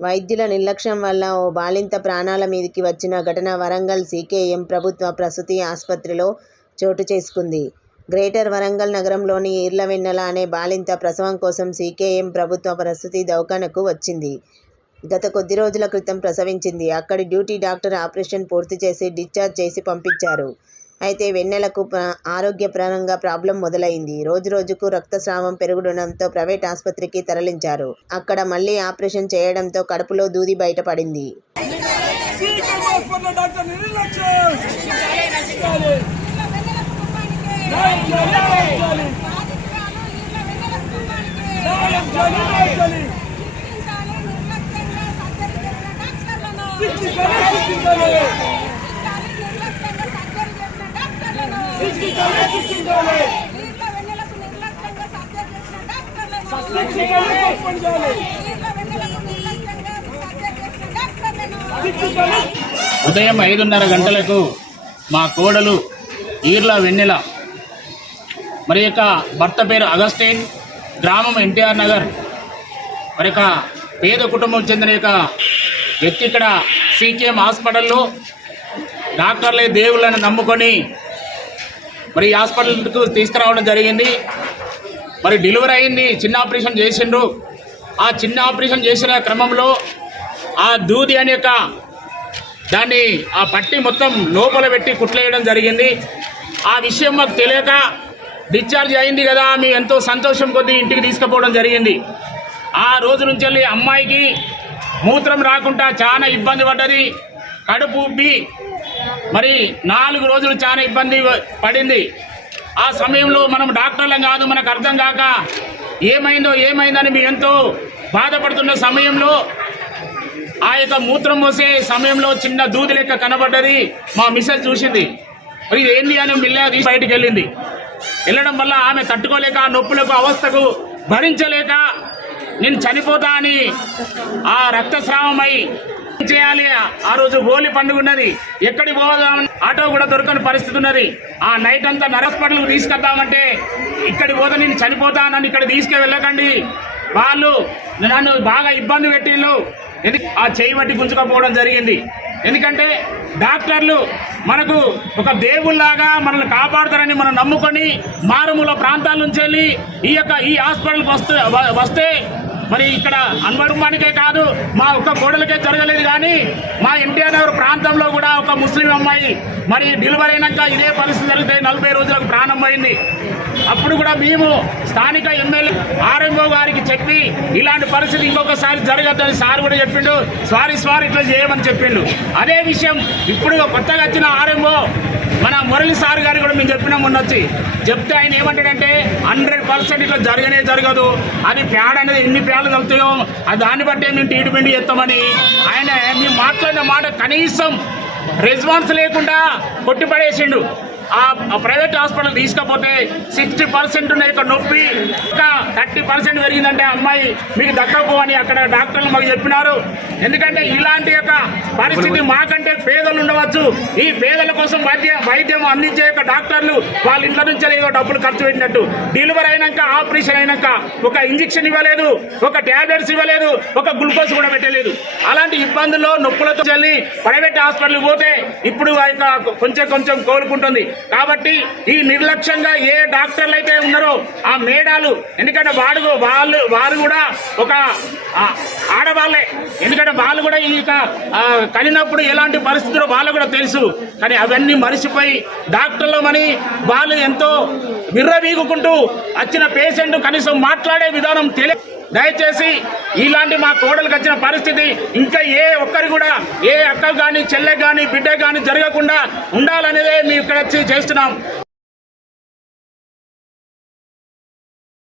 వైద్యుల నిర్లక్ష్యం వల్ల ఓ బాలింత ప్రాణాల మీదికి వచ్చిన ఘటన వరంగల్ సీకేఎం ప్రభుత్వ ప్రసూతి ఆసుపత్రిలో చోటు చేసుకుంది. గ్రేటర్ వరంగల్ నగరంలోని ఈర్లవెన్నెల అనే బాలింత ప్రసవం కోసం సీకేఎం ప్రభుత్వ ప్రసూతి దవాఖానకు వచ్చింది. గత కొద్ది రోజుల క్రితం ప్రసవించింది. అక్కడి డ్యూటీ డాక్టర్ ఆపరేషన్ పూర్తి చేసి డిశ్చార్జ్ చేసి పంపించారు. అయితే వెన్నెలకు ఆరోగ్యపరంగా ప్రాబ్లం మొదలైంది. రోజురోజుకు రక్తస్రావం పెరుగుతుండటంతో ప్రైవేట్ ఆసుపత్రికి తరలించారు. అక్కడ మళ్ళీ ఆపరేషన్ చేయడంతో కడుపులో దూది బయటపడింది. ఉదయం ఐదున్నర గంటలకు మా కోడలు ఈర్ల వెన్నెల మరి యొక్క భర్త పేరు అగస్టిన్ గ్రామం ఎన్టీఆర్ నగర్. మరి యొక్క పేద కుటుంబం చెందిన యొక్క వ్యక్తి ఇక్కడ సీకేఎం హాస్పిటల్లో డాక్టర్లే దేవుళ్ళని నమ్ముకొని మరి హాస్పిటల్కు తీసుకురావడం జరిగింది. మరి డెలివరీ అయింది చిన్న ఆపరేషన్ చేసిండ్రు. ఆ చిన్న ఆపరేషన్ చేసిన క్రమంలో ఆ దూది అనే యొక్క దాన్ని ఆ పట్టి మొత్తం లోపల పెట్టి కుట్లేయడం జరిగింది. ఆ విషయం మాకు తెలియక డిశ్చార్జ్ అయింది కదా మేము ఎంతో సంతోషం కొద్దీ ఇంటికి తీసుకుపోవడం జరిగింది. ఆ రోజు నుంచి వెళ్ళి అమ్మాయికి మూత్రం రాకుండా చాలా ఇబ్బంది పడ్డది. కడుపు ఉబ్బి మరి నాలుగు రోజులు చాలా ఇబ్బంది పడింది. ఆ సమయంలో మనం డాక్టర్లం కాదు మనకు అర్థం కాక ఏమైందో ఏమైందని మేము ఎంతో బాధపడుతున్న సమయంలో ఆ యొక్క మూత్రం పోసే సమయంలో చిన్న దూది లెక్క కనబడ్డది. మా మిస్సెస్ చూసింది. మరి ఇది ఏంది అని మిల్ల తీసి బయటికి వెళ్ళింది. వెళ్ళడం వల్ల ఆమె తట్టుకోలేక ఆ నొప్పులకు అవస్థకు భరించలేక నేను చనిపోతా అని ఆ రక్తస్రావమై చేయాలి. ఆ రోజు హోలీ పండుగ ఉన్నది. ఎక్కడికి పోదాం ఆటో కూడా దొరకని పరిస్థితి ఉన్నది. ఆ నైట్ అంతా నరస్పటలకు తీసుకొద్దామంటే ఇక్కడికి పోతే నేను చనిపోతా నన్ను ఇక్కడ తీసుకు వెళ్ళకండి వాళ్ళు నన్ను బాగా ఇబ్బంది పెట్టిళ్ళు. ఎందుకు? ఆ చేయి బట్టి గుంజుకపోవడం జరిగింది. ఎందుకంటే డాక్టర్లు మనకు ఒక దేవుళ్ళాగా మనల్ని కాపాడుతారని మనం నమ్ముకొని మారుమూల ప్రాంతాల నుంచి వెళ్ళి ఈ యొక్క ఈ హాస్పిటల్కి వస్తే వస్తే మరి ఇక్కడ అన్వరుమానికే కాదు మా ఒక్క కోడలకే జరగలేదు కానీ మా ఎన్టీఆర్ నగర్ ప్రాంతంలో కూడా ఒక ముస్లిం అమ్మాయి మరి డెలివరీ అయినాక ఇదే పరిస్థితి జరిగితే నలభై రోజులకు ప్రాణం పోయింది. అప్పుడు కూడా మేము స్థానిక ఎమ్మెల్యే ఆర్ఎంఓ గారికి చెప్పి ఇలాంటి పరిస్థితి ఇంకొకసారి జరగద్దని సార్ కూడా చెప్పిండు సారీ సారీ ఇట్లా చేయమని చెప్పిండు. అదే విషయం ఇప్పుడు కొత్తగా వచ్చిన ఆర్ఎంఓ మన మురళి సార్ గారు కూడా మేము చెప్పినా మొన్న వచ్చి చెప్తే ఆయన ఏమంటాడంటే హండ్రెడ్ పర్సెంట్ ఇట్లా జరగనే జరగదు. అది ప్యాడ్ అనేది ఎన్ని ప్యాడ్లు కలుగుతాయో అది దాన్ని బట్టే మేము ట్రీట్మెంట్ చేస్తామని ఆయన మేము మాట్లాడిన మాట కనీసం రెస్పాన్స్ లేకుండా కొట్టిపడేసిండు. ఆ ప్రైవేట్ హాస్పిటల్ తీసుకపోతే సిక్స్టీ పర్సెంట్ ఉన్న యొక్క నొప్పి ఇంకా థర్టీ పర్సెంట్ పెరిగిందంటే అమ్మాయి మీకు దక్కకపోవని అక్కడ డాక్టర్లు మాకు చెప్పినారు. ఎందుకంటే ఇలాంటి యొక్క పరిస్థితి మాకంటే పేదలు ఉండవచ్చు. ఈ పేదల కోసం వైద్య వైద్యం అందించే యొక్క డాక్టర్లు వాళ్ళ ఇంట్లో నుంచి ఏదో డబ్బులు ఖర్చు పెట్టినట్టు. డెలివరీ అయినాక ఆపరేషన్ అయినాక ఒక ఇంజెక్షన్ ఇవ్వలేదు ఒక టాబ్లెట్స్ ఇవ్వలేదు ఒక గ్లూకోజ్ కూడా పెట్టలేదు. అలాంటి ఇబ్బందుల్లో నొప్పులతో చెల్లి ప్రైవేట్ హాస్పిటల్ పోతే ఇప్పుడు ఆ యొక్క కొంచెం కొంచెం కోలుకుంటుంది. కాబట్టి ఈ నిర్లక్ష్యంగా ఏ డాక్టర్లు అయితే ఉన్నారో ఆ మేడాలు ఎందుకంటే వాడు వాళ్ళు వారు కూడా ఒక ఆడవాళ్ళే. ఎందుకంటే వాళ్ళు కూడా ఈ కలినప్పుడు ఎలాంటి పరిస్థితులు వాళ్ళు కూడా తెలుసు. కానీ అవన్నీ మరిచిపోయి డాక్టర్లమని వాళ్ళు ఎంతో విర్రవీగుకుంటూ వచ్చిన పేషెంట్ కనీసం మాట్లాడే విధానం తెలియదు దయచేసి ఇలాంటి మా కోడలకు వచ్చిన పరిస్థితి ఇంకా ఏ ఒక్కరు కూడా ఏ అక్క కానీ చెల్లె కానీ బిడ్డ కానీ జరగకుండా ఉండాలనేదే మేము ఇక్కడ వచ్చి చేస్తున్నాం.